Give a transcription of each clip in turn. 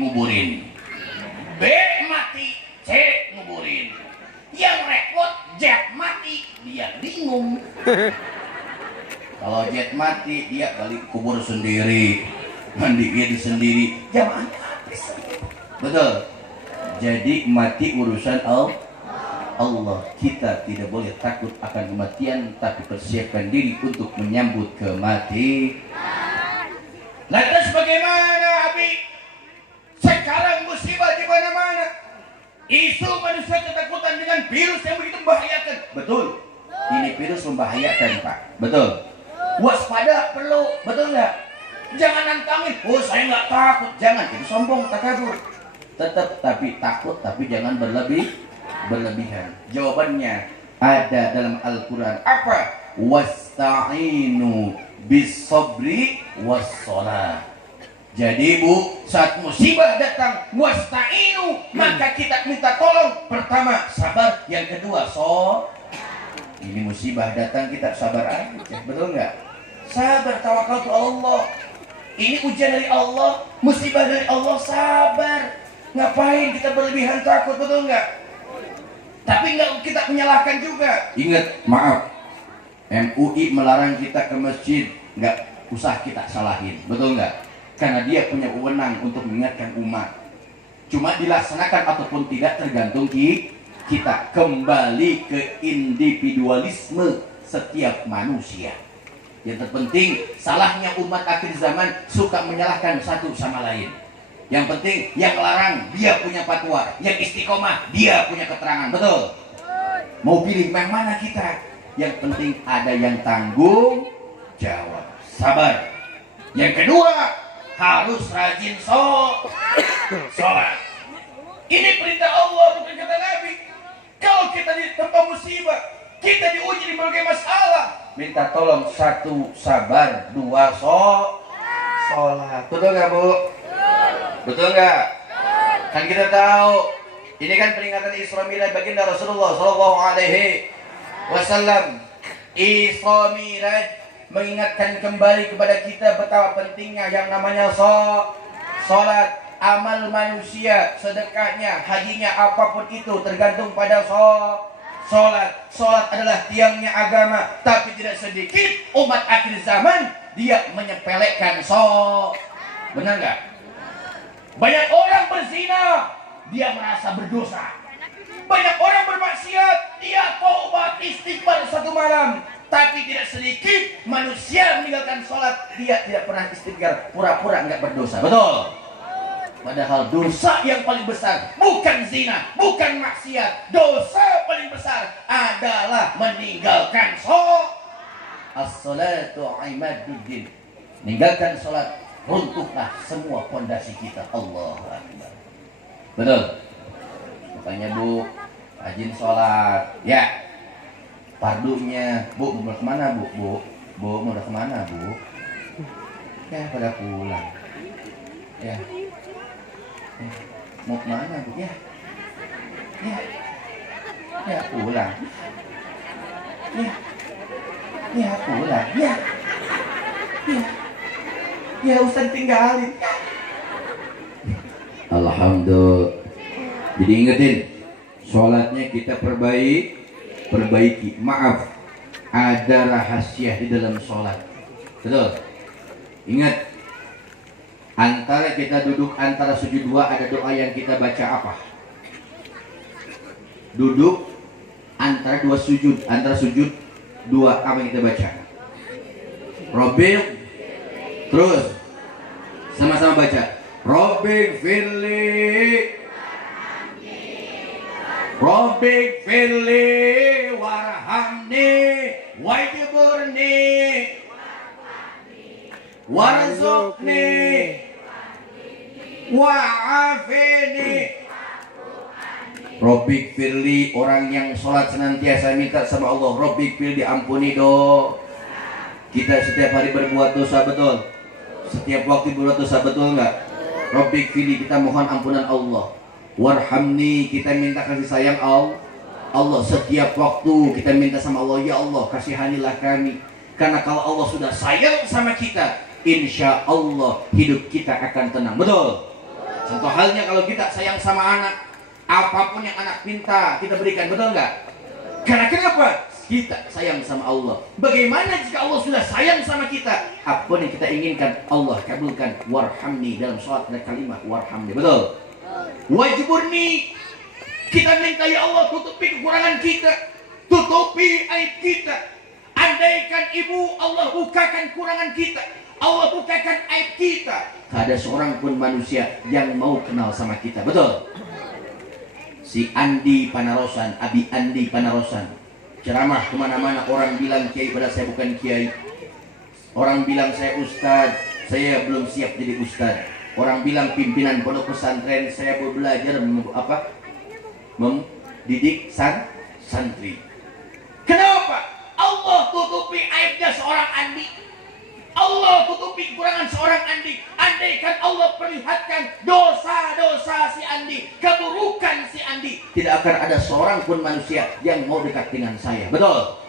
nguburin. B mati, C nguburin. Yang repot Z mati, dia bingung. Kalau Z mati, dia balik kubur sendiri, mandiin sendiri, jamaahnya habis. Betul. Jadi mati urusan Allah. Kita tidak boleh takut akan kematian, tapi persiapkan diri untuk menyambut kematian. Lantas bagaimana, Abi? Sekarang musibah di mana-mana. Isu manusia ketakutan dengan virus yang begitu membahayakan. Betul. Ini virus membahayakan, Pak. Betul. Waspada perlu. Betul nggak? Jangan nantangin. Oh, saya nggak takut. Jangan. Itu sombong, takabur. Tetap tapi takut, tapi jangan berlebihan. Jawabannya ada dalam Al-Quran. Apa? Wasta'inu bis-sabri was-shalah. Jadi Bu, saat musibah datang, wasta'inu, maka kita minta tolong. Pertama, sabar. Yang kedua, ini musibah datang, kita sabar aja. Betul nggak? Sabar, tawakal ke Allah. Ini ujian dari Allah, musibah dari Allah, sabar. Ngapain kita berlebihan takut, betul nggak? Tapi nggak kita menyalahkan juga. Ingat, maaf, MUI melarang kita ke masjid, nggak usah kita salahin, betul nggak? Karena dia punya wewenang untuk mengingatkan umat. Cuma dilaksanakan ataupun tidak tergantung kita. Kembali ke individualisme setiap manusia. Yang terpenting, salahnya umat akhir zaman suka menyalahkan satu sama lain. Yang penting, yang larang dia punya fatwa, yang istiqomah dia punya keterangan, betul? Mau pilih yang mana kita? Yang penting ada yang tanggung jawab, sabar. Yang kedua, harus rajin sholat. Ini perintah Allah, bukan kata Nabi. Kalau kita di tempat musibah, kita diuji di berbagai masalah, minta tolong, satu sabar, dua sholat. Betul nggak, Bu? Betul nggak? Kan kita tahu ini kan peringatan Isra Mi'raj baginda Rasulullah Shallallahu Alaihi Wasallam. Isra Mi'raj mengingatkan kembali kepada kita betapa pentingnya yang namanya sholat. Amal manusia, sedekahnya, hajinya, apapun itu tergantung pada sholat. Sholat adalah tiangnya agama. Tapi tidak sedikit umat akhir zaman dia menyepelekan benar nggak? Banyak orang berzina, dia merasa berdosa. Banyak orang bermaksiat, dia taubat istighfar satu malam. Tapi tidak sedikit manusia meninggalkan sholat, dia tidak pernah istighfar, pura-pura nggak berdosa. Betul? Padahal dosa yang paling besar bukan zina, bukan maksiat. Dosa paling besar adalah meninggalkan sholat. As-salatu imaduddin. Meninggalkan sholat, runtuhlah semua fondasi kita. Allahu Akbar. Betul? Makanya Bu, rajin sholat. Ya. Pardunya, Bu, mau kemana Bu? Bu, mau kemana Bu? Ya, pada pulang. Ya. Mau kemana Bu? Ya. Ya pulang. Ya pulang. Ya Ustaz tinggalin. Alhamdulillah. Jadi ingetin, sholatnya kita perbaiki. Maaf, ada rahasia di dalam sholat. Betul? Ingat, antara kita duduk antara sujud dua ada doa yang kita baca apa? Duduk antara dua sujud, antara sujud dua apa yang kita baca? Robbil. Terus sama-sama baca. Robbil firli. Robbil firli warhamni wajburni warzuqni wa'afini. Robbik firli, orang yang sholat senantiasa minta sama Allah, Robbik firli, ampuni do. Kita setiap hari berbuat dosa, betul? Setiap waktu berbuat dosa, betul nggak? Robbik firli, kita mohon ampunan Allah. Warhamni, kita minta kasih sayang Allah. Setiap waktu kita minta sama Allah, ya Allah kasihanilah kami. Karena kalau Allah sudah sayang sama kita, insya Allah hidup kita akan tenang. Betul? Contoh halnya kalau kita sayang sama anak, apapun yang anak minta kita berikan, betul nggak? Karena kenapa? Kita sayang sama Allah. Bagaimana jika Allah sudah sayang sama kita? Apapun yang kita inginkan, Allah kabulkan. Warhamni, dalam sholat ada kalimat warhamni, betul? Wajburni, kita minta ya Allah tutupi kekurangan kita, tutupi aib kita. Andaikan ibu, Allah bukakan kurangan kita, Allah bukakan aib kita. Tak ada seorang pun manusia yang mau kenal sama kita, betul? Si Andi Panarosan, Abi Andi Panarosan, ceramah kemana-mana, orang bilang kiai, pada saya bukan kiai. Orang bilang saya ustad, saya belum siap jadi ustad. Orang bilang pimpinan pondok pesantren, saya baru belajar mendidik santri. Kenapa? Allah tutupi aibnya seorang Andi, Allah tutupi kekurangan seorang Andi. Andaikan Allah perlihatkan dosa-dosa si Andi, keburukan si Andi, tidak akan ada seorang pun manusia yang mau dekat dengan saya, betul?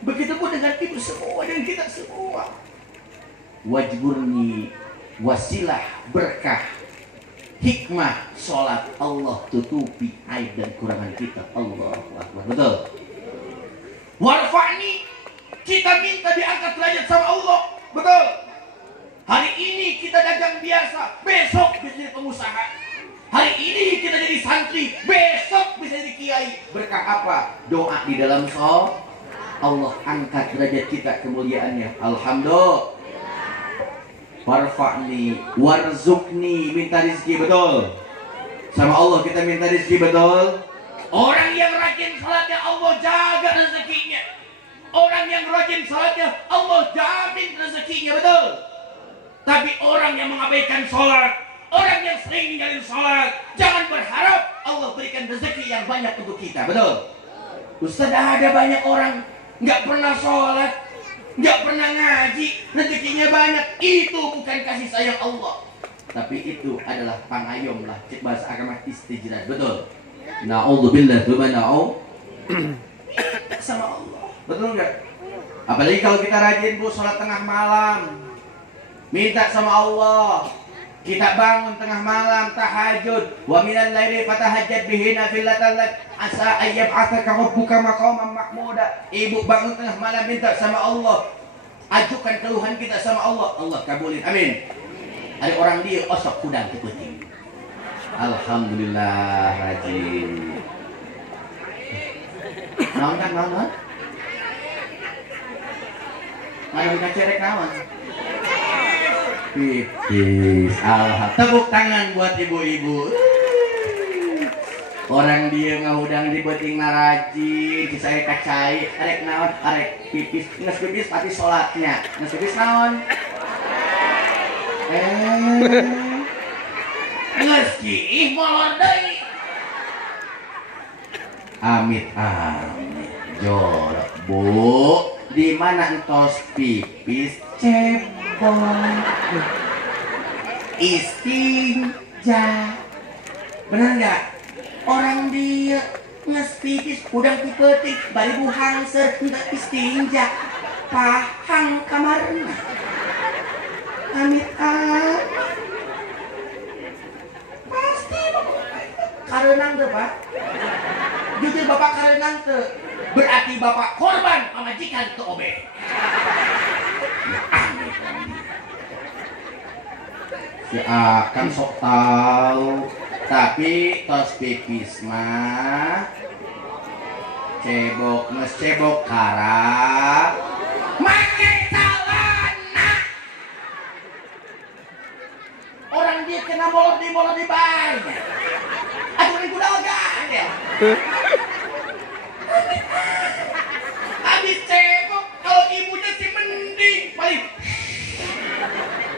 Begitupun dengan ibu semua, dengan kita semua. Wajburni, wasilah, berkah, hikmah, sholat, Allah tutupi aib dan kurangan kita. Allahu Akbar, betul? Warfa'ni, kita minta diangkat derajat sama Allah, betul? Hari ini kita dagang biasa, besok bisa jadi pengusaha. Hari ini kita jadi santri, besok bisa jadi kiai. Berkah apa? Doa di dalam sholat, Allah angkat derajat kita, kemuliaannya. Alhamdulillah. Warfa'ni, warzukni, minta rezeki, betul? Sama Allah kita minta rezeki, betul? Orang yang rajin salatnya, Allah jaga rezekinya. Orang yang rajin salatnya, Allah jamin rezekinya, betul? Tapi orang yang mengabaikan sholat, orang yang sering ninggalin sholat, jangan berharap Allah berikan rezeki yang banyak untuk kita, betul? Ustaz, ada banyak orang nggak pernah sholat, nggak pernah ngaji, rezekinya banyak. Itu bukan kasih sayang Allah, tapi itu adalah pangayom lah, bahasa agama istijrad, betul? Na'udzubillah sama Allah, betul nggak? Apalagi kalau kita rajin bu sholat tengah malam, minta sama Allah. Kita bangun tengah malam tahajud, wa minal laili fatahajjad bihi nafilatan lak asa ayyab'atsaka rabbuka maqaman mahmuda. Ibu bangun tengah malam minta sama Allah, ajukan keluhan kita sama Allah, Allah kabulin, amin. Ada orang dia osok kudang keputing, alhamdulillah rajin. Naon kan naon? Mana bisa cerek naon? Pipis, alhamdulillah. Tepuk tangan buat ibu-ibu. Orang dia ngahudang di beting narajin, saya kacai, arek naon, arek pipis, nges pipis pati sholatnya, nges pipis naon. Nges kiih molor deui. Amit amit, jorok bu. Di mana entos pipis cebol, istinja, benar nggak? Orang dia ngespipis udang tipetik, bari buhang ser nggak istinja, pahang kamarna. Amit amit, pasti karenang tuh pak, jujur bapak karenang tuh. Berarti bapak korban pemajikan itu obeh. Ya akan sok tahu, tapi tos pipis mah cebok nges cebok kara make celana. Orang dia kena molor di banyak. Aduh ini kudagan ya. Habis cebok, kalau ibunya sih mending paling.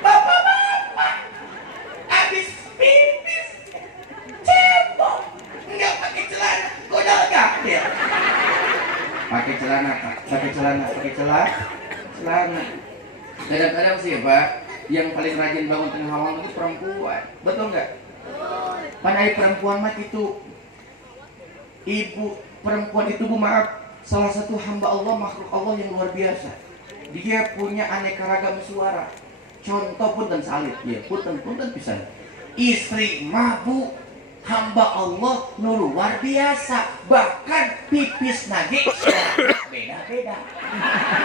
Bapak-bapak habis pipis cebok, nggak pakai celana, kodal gak dia? Pakai celana, celana. Kadang-kadang sih pak, yang paling rajin bangun tengah malam itu perempuan, betul nggak? Pandai perempuan mah itu ibu. Perempuan itu bu maaf, salah satu hamba Allah, makhluk Allah yang luar biasa. Dia punya aneka ragam suara. Contoh punten salit, ya punten pisan. istri mabuk, hamba Allah nu luar biasa, bahkan pipis nage beda-beda.